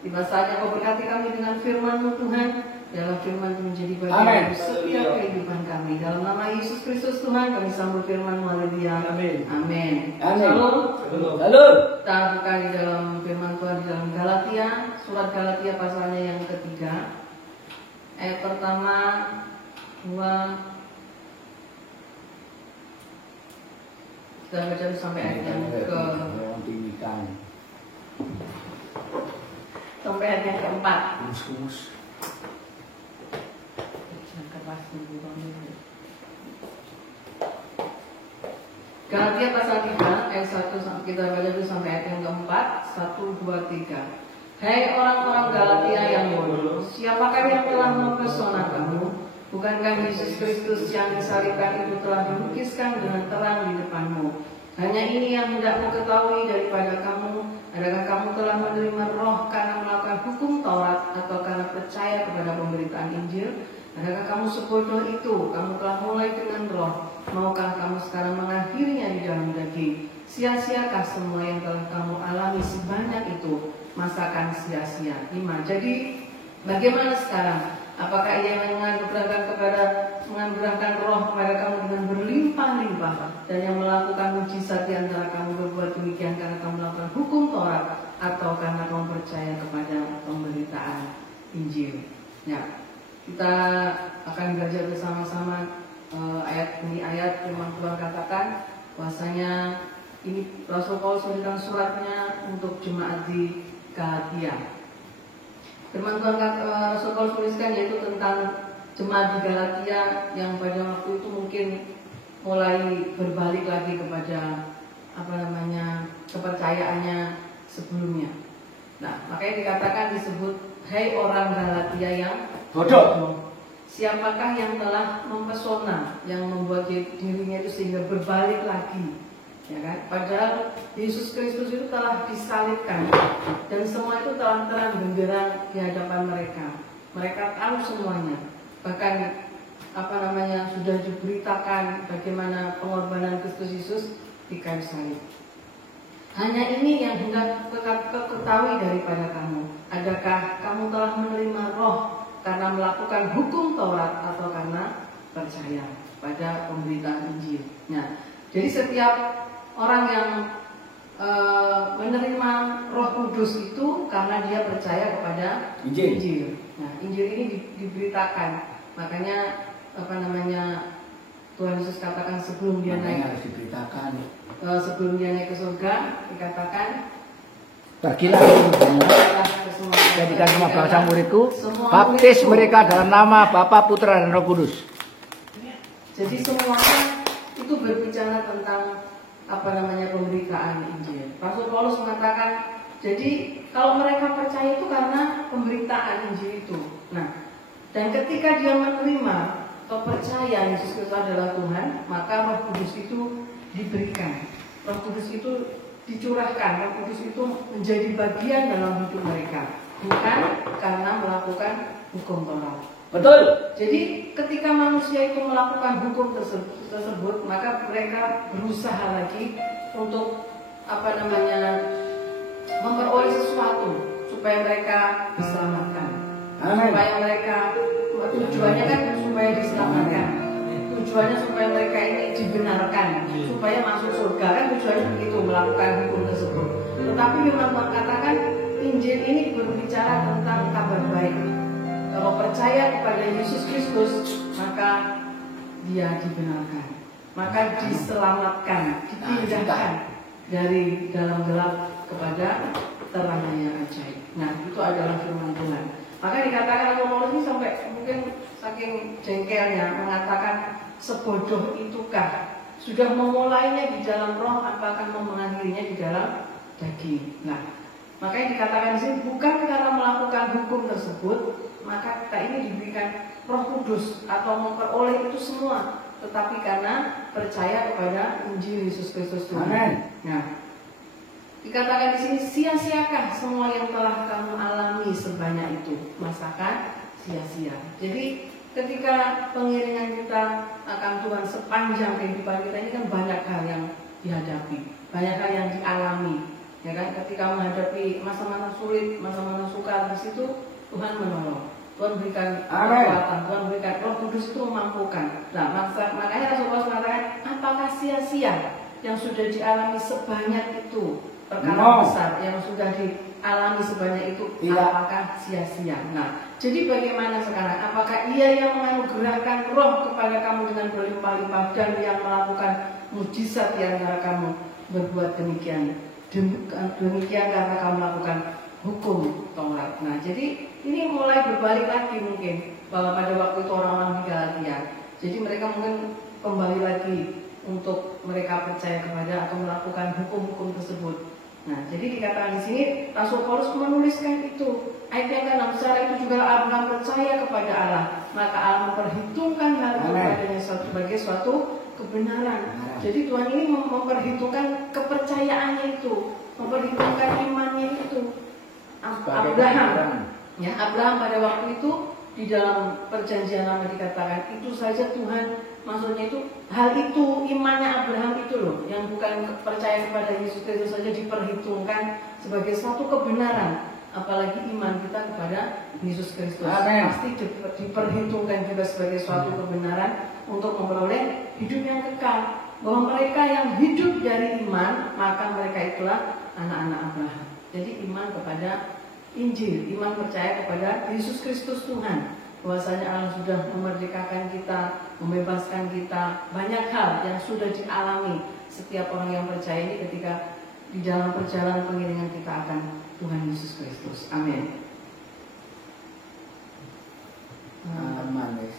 Tiba saatnya Kau berkati kami dengan firman-Mu Tuhan. Dalam firman itu menjadi bagian dari setiap kehidupan kami. Dalam nama Yesus Kristus Tuhan kami sambut firman-Mu. Haleluya. Amin. Amin. Shalom. Kita buka di dalam firman Tuhan di dalam Galatia, surat Galatia pasalnya yang ketiga. Ayat pertama, 2. Kita baca sampai ayat yang sampai ayat yang keempat. Galatia pasal 3 ayat 1 kita baca dulu sampai ayat yang keempat. 1, 2, 3. Hai orang-orang Galatia yang bodoh, siapakah yang telah mempesona kamu? Bukankah Yesus Kristus yang disalibkan itu telah dilukiskan dengan terang di depanmu? Hanya ini yang hendakmu ketahui daripada kamu. Adakah kamu telah menerima roh karena melakukan hukum Taurat atau karena percaya kepada pemberitaan Injil? Adakah kamu sebodoh itu? Kamu telah mulai dengan roh. Maukah kamu sekarang mengakhirinya di dalam daging? Sia-siakah semua yang telah kamu alami sebanyak itu? Masakan sia-sia. 5. Jadi bagaimana sekarang? Apakah ia yang menganugerahkan roh kepada kamu dengan berlimpah-limpah dan yang melakukan mujizat di antara kamu berbuat demikian karena kamu melakukan hukum Taurat atau karena kamu percaya kepada pemberitaan Injil? Ya, kita akan belajar bersama-sama ayat demi ayat. Firman Tuhan katakan bahwasanya ini Rasul Paulus menuliskan suratnya untuk jemaat di Galatia. Firman Tuhan Rasul Paulus tuliskan yaitu tentang jemaat di Galatia yang pada waktu itu mungkin mulai berbalik lagi kepada kepercayaannya sebelumnya. Nah, makanya dikatakan disebut hai orang Galatia yang bodoh. Siapakah yang telah mempesona, yang membuat dirinya itu sehingga berbalik lagi? Ya kan? Padahal Yesus Kristus itu telah disalibkan dan semua itu telah terang benderang di hadapan mereka. Mereka tahu semuanya. Bahkan sudah diberitakan bagaimana pengorbanan Kristus Yesus di kayu salib. Hanya ini yang hendak ketahui daripada kamu. Adakah kamu telah menerima roh karena melakukan hukum Taurat atau karena percaya pada pemberitaan Injil? Nah, jadi setiap orang yang menerima Roh Kudus itu karena dia percaya kepada Injil. Nah, Injil ini diberitakan. Makanya Tuhan Yesus katakan sebelum dia naik sebelum dia naik ke surga dikatakan, pergilah ke semua, jadikan semua bangsa muridku, baptis mereka dalam nama Bapa, Putra dan Roh Kudus. Jadi semuanya itu berbicara tentang pemberitaan Injil. Rasul Paulus mengatakan, jadi kalau mereka percaya itu karena pemberitaan Injil itu. Nah, dan ketika dia menerima atau percaya Yesus Kristus adalah Tuhan, maka Roh Kudus itu diberikan. Roh Kudus itu dicurahkan. Roh Kudus itu menjadi bagian dalam hidup mereka, bukan karena melakukan hukum Taurat. Betul. Jadi ketika manusia itu melakukan hukum tersebut, maka mereka berusaha lagi untuk memperoleh sesuatu supaya mereka diselamatkan. Supaya mereka tujuannya kan supaya diselamatkan. Tujuannya supaya mereka ini dibenarkan, supaya masuk surga, kan tujuannya begitu melakukan hukum tersebut. Tetapi firman Tuhan katakan Injil ini berbicara tentang kabar baik. Kalau percaya kepada Yesus Kristus, maka dia dibenarkan, maka diselamatkan, dipindahkan dari dalam gelap kepada terang yang ajaib. Nah, itu adalah firman Tuhan. Maka dikatakan Paulus ini sampai mungkin saking jengkelnya mengatakan, sebodoh itukah? Sudah memulainya di dalam roh, apakah mau mengakhirinya di dalam daging? Nah, makanya dikatakan di sini bukan karena melakukan hukum tersebut, maka kita ini diberikan Roh Kudus atau memperoleh itu semua, tetapi karena percaya kepada Injil Yesus Kristus Tuhan. Nah, dikatakan di sini, sia-siakah semua yang telah kamu alami sebanyak itu? Masakan sia-sia. Jadi ketika pengiringan kita akan Tuhan sepanjang kehidupan kita ini kan banyak hal yang dihadapi, banyak hal yang dialami. Ya kan, ketika menghadapi masa-masa sulit, masa-masa sukar, di situ Tuhan menolong. Tuhan berikan kekuatan, Tuhan berikan Roh Kudus itu memampukan. Nah, makanya Rasul Paulus mengatakan, apakah sia-sia yang sudah dialami sebanyak itu, perkara besar yang sudah dialami sebanyak itu, apakah sia-sia? Nah, jadi bagaimana sekarang? Apakah Ia yang menganugerahkan Roh kepada kamu dengan berlimpah-limpah dan yang melakukan mujizat di antara kamu berbuat demikian? Demikian karena kamu melakukan hukum Taurat. Nah, jadi ini mulai berbalik lagi mungkin bahwa pada waktu itu orang-orang di Galatia. Jadi mereka mungkin kembali lagi untuk mereka percaya kepada atau melakukan hukum-hukum tersebut. Nah, jadi dikatakan di sini Rasul Paulus menuliskan itu. Ayat yang ke-6, secara itu juga Abraham percaya kepada Allah, maka Allah memperhitungkan hal itu padanya sebagai suatu kebenaran. Jadi Tuhan ini memperhitungkan kepercayaannya itu, memperhitungkan imannya itu. Abraham pada waktu itu di dalam perjanjian lama dikatakan itu saja Tuhan, maksudnya itu hal itu imannya Abraham itu loh, yang bukan percaya kepada Yesus Kristus saja diperhitungkan sebagai suatu kebenaran, apalagi iman kita kepada Yesus Kristus. Pasti diperhitungkan juga sebagai suatu kebenaran untuk memperoleh hidup yang kekal. Bahwa mereka yang hidup dari iman, maka mereka itulah anak-anak Abraham. Jadi iman kepada Injil, iman percaya kepada Yesus Kristus Tuhan. Bahwasanya Allah sudah memerdekakan kita, membebaskan kita. Banyak hal yang sudah dialami setiap orang yang percaya ini ketika di dalam perjalanan pengiringan kita akan Tuhan Yesus Kristus. Amin. Amin.